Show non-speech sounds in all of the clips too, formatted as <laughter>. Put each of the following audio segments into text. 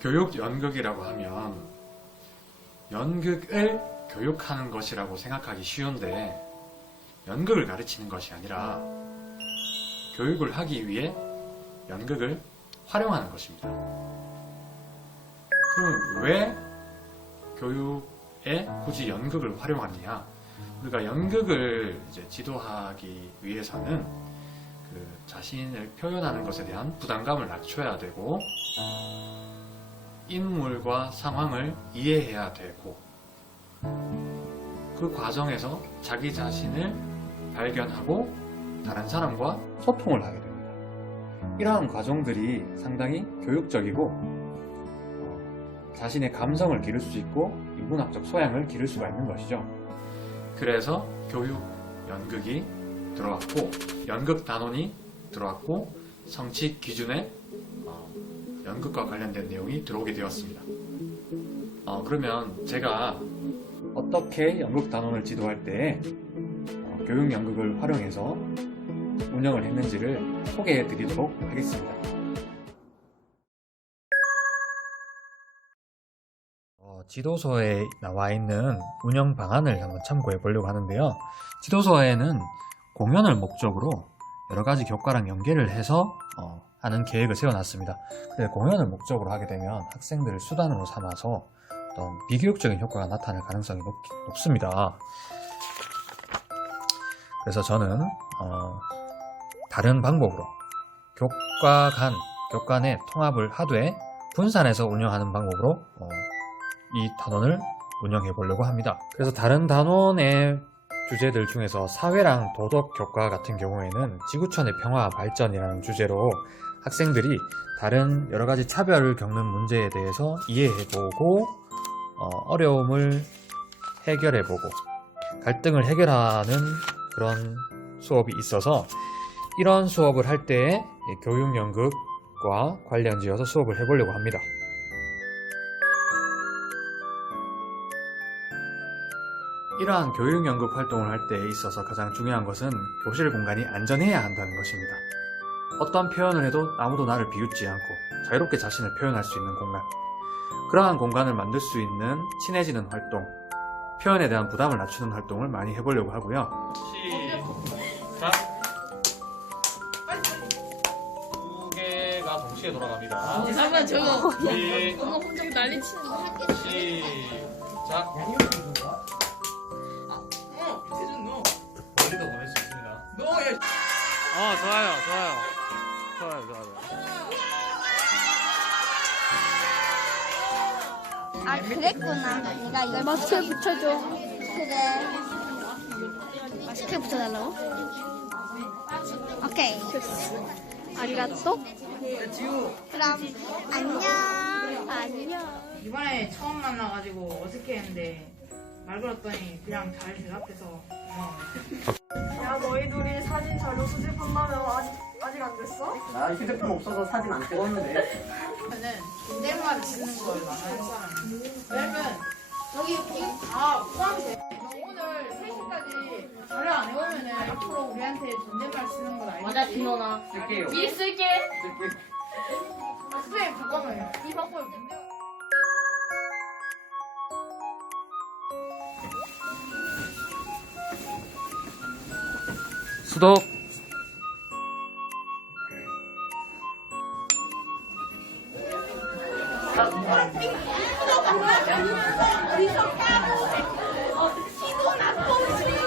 교육 연극이라고 하면 연극을 교육하는 것이라고 생각하기 쉬운데 연극을 가르치는 것이 아니라 교육을 하기 위해 연극을 활용하는 것입니다. 그럼 왜 교육에 굳이 연극을 활용하느냐? 우리가 연극을 이제 지도하기 위해서는 그 자신을 표현하는 것에 대한 부담감을 낮춰야 되고 인물과 상황을 이해해야 되고 그 과정에서 자기 자신을 발견하고 다른 사람과 소통을 하게 됩니다. 이러한 과정들이 상당히 교육적이고 어, 자신의 감성을 기를 수 있고 인문학적 소양을 기를 수가 있는 것이죠. 그래서 교육 연극이 들어왔고 연극 단원이 들어왔고 성취 기준에 어, 연극과 관련된 내용이 들어오게 되었습니다. 어, 그러면 제가 어떻게 연극 단원을 지도할 때 어, 교육 연극을 활용해서 운영을 했는지를 소개해 드리도록 하겠습니다. 어, 지도서에 나와 있는 운영 방안을 한번 참고해 보려고 하는데요. 지도서에는 공연을 목적으로 여러 가지 교과랑 연계를 해서 어, 하는 계획을 세워놨습니다. 근데 공연을 목적으로 하게 되면 학생들을 수단으로 삼아서 어떤 비교육적인 효과가 나타날 가능성이 높, 높습니다. 그래서 저는 어, 다른 방법으로 교과 간, 교과 내 통합을 하되 분산해서 운영하는 방법으로 어, 이 단원을 운영해 보려고 합니다. 그래서 다른 단원의 주제들 중에서 사회랑 도덕 교과 같은 경우에는 지구촌의 평화 발전이라는 주제로 학생들이 다른 여러 가지 차별을 겪는 문제에 대해서 이해해보고 어, 려움을 해결해보고 갈등을 해결하는 그런 수업이 있어서 이런 수업을 할 때 교육 연극과 관련지어서 수업을 해보려고 합니다. 이러한 교육 연극 활동을 할때 있어서 가장 중요한 것은 교실 공간이 안전해야 한다는 것입니다. 어떠한 표현을 해도 아무도 나를 비웃지 않고 자유롭게 자신을 표현할 수 있는 공간. 그러한 공간을 만들 수 있는 친해지는 활동, 표현에 대한 부담을 낮추는 활동을 많이 해보려고 하고요. 시작. 두 개가 동시에 돌아갑니다. 잠깐만 저거 시, 엄마 혼자 난리 치는데 시작. 어, 좋아요, 좋아요. 좋아요, 좋아요. 아 그랬구나. 내가 이걸 마스크에 붙여줘. 그래. 마스크에 붙여달라고? 오케이. 아리가또. 그럼 안녕. 안녕. 이번에 처음 만나가지고 어색했는데 말 걸었더니 그냥 잘 대답해서 고마워. <laughs> 자료 수집한다면 아직 아직 안 됐어? 나 휴대폰 없어서 사진 안 찍었는데. 저는 존댓말을 쓰는 걸 말하는 사람이에요. 왜냐면 여기 이거 다 포함돼. 오늘 3시까지 자료 안 해오면은 앞으로 우리한테 존댓말 쓰는 건 알겠지? 맞아 김원아 쓸게요. 미리 쓸게 쓸게요. 아, 선생님 잠깐만요. 이 방법이 뭔데요? 수독.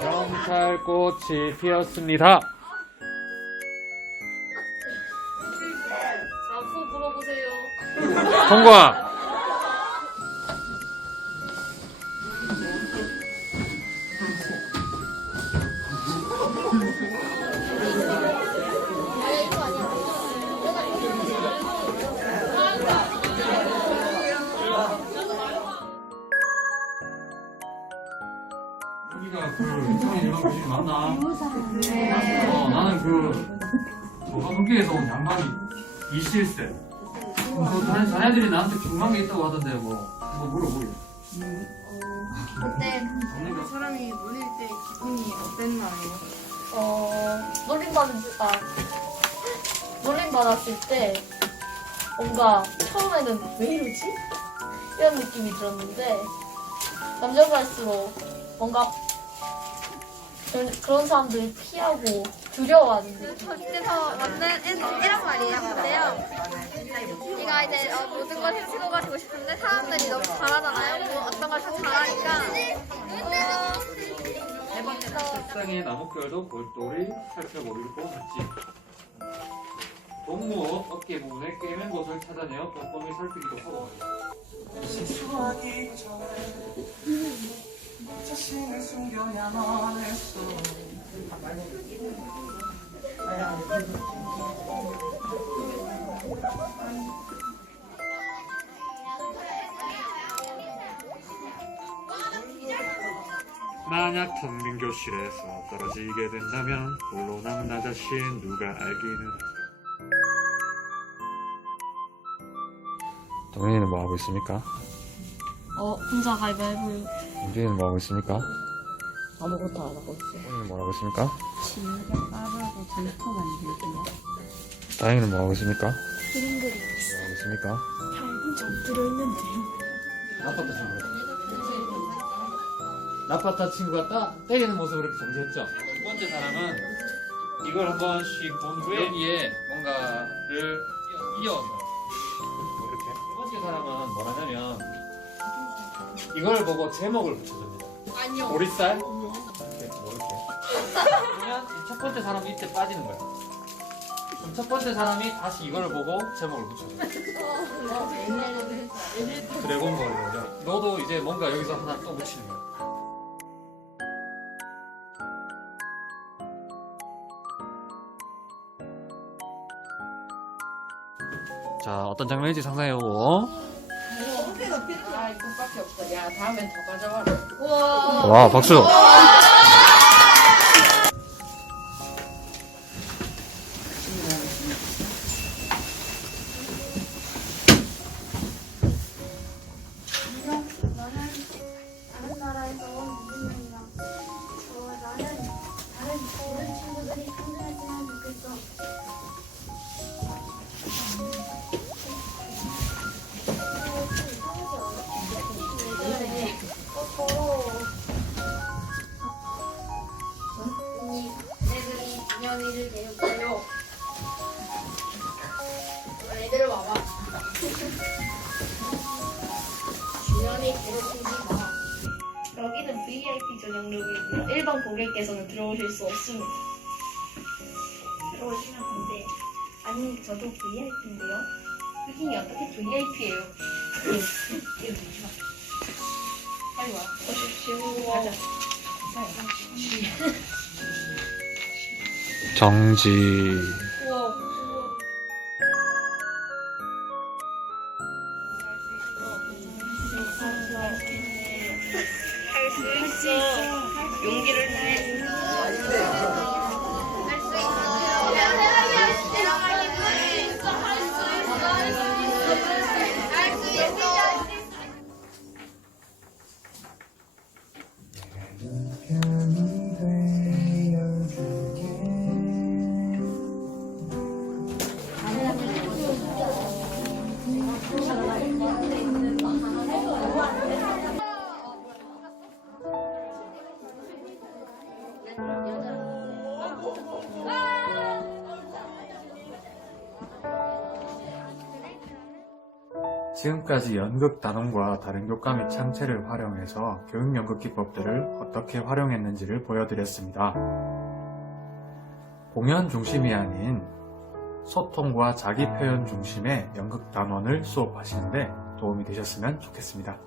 경찰꽃이 피었습니다. 물어보세요 통과. 교실 맞나? 어, 나는 그 저가 동계에서 온 양반이 이실세. 그 다른 자네들이 나한테 궁금한 게 있다고 하던데 뭐, 뭐 물어보게. 어때? 그 사람이 놀릴 때 기분이 어땠나요? 어, 놀림 받은, 아, 놀림 받았을 때, 뭔가 처음에는 왜 이러지? 이런 느낌이 들었는데 남자 갈수록 뭔가 그런, 그런 사람들이 피하고 두려워하는 느낌. 저 집에서 만든 애- 애란 말이에요. 근데요. 제가 이제 어, 모든 걸 해치고 가지고 싶은데 사람들이 너무 잘하잖아요. 뭐 어떤 걸 다 잘하니까. 어, 책상에 나뭇결도 골똘히 살펴보기도 같지. 동무 어깨 부분에 꿰맨 곳을 찾아내어 꼼꼼히 살피기도 하고 말이야. 자신을 숨겨야만 했어 만약 텅빈 교실에서 떨어지게 된다면 홀로 남은 나 자신 누가 알기는 동현이는 뭐 하고 있습니까? 어, 혼자 가위바위보. 윤준이는 뭐 하고 있습니까? 아무것도 안 하고 있어. 오늘 뭐 하고 있습니까? 빠르고 점토 만들기요. 다행이는 뭐 하고 있습니까? 그림 그림. 뭐 하고 있습니까? 좀 들어있는데요. 나빴다 친구가. 나빴다 친구가 딱 때리는 모습을 이렇게 전제했죠. 두 번째 사람은 이걸 한 번씩 본 후에 여기에 뭔가를 이어서 이렇게. 세 번째 사람은 뭐라냐면 이걸 보고 제목을 붙여줍니다. 아니요. 보리쌀? 이렇게 뭐 이렇게. 그러면 이 첫 번째 사람이 이때 빠지는 거야. 그럼 첫 번째 사람이 다시 이걸 보고 제목을 붙여줘. 드래곤볼이죠. 너도 이제 뭔가 여기서 하나 또 붙이는 거야. 자, 어떤 장면인지 상상해보고. 아, 이거밖에 없어. 야, 다음엔 더 가져와라. 와, 박수! 너는 여기는 VIP 전용역이고요. 일반 고객께서는 들어오실 수 없습니다. 들어오시면 안 돼. 아니, 저도 VIP인데요. 흑인이 어떻게 VIP예요? 빨리 와. 오십시오. 가자. 정지. 지금까지 연극 단원과 다른 교과 및 창체를 활용해서 교육 연극 기법들을 어떻게 활용했는지를 보여드렸습니다. 공연 중심이 아닌 소통과 자기 표현 중심의 연극 단원을 수업하시는데 도움이 되셨으면 좋겠습니다.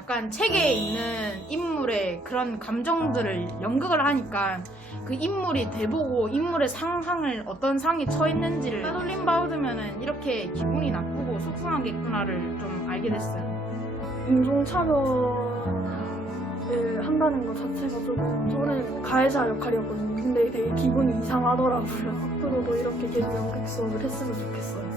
약간 책에 있는 인물의 그런 감정들을 연극을 하니까 그 인물이 돼보고 인물의 상황을 어떤 상에 처했는지를 떠돌림 받으면은 이렇게 기분이 나쁘고 속상하겠구나를 좀 알게 됐어요. 인종차별을 한다는 것 자체가 조금 저는 가해자 역할이었거든요. 근데 되게 기분이 이상하더라고요. 앞으로도 이렇게 계속 연극 수업을 했으면 좋겠어요.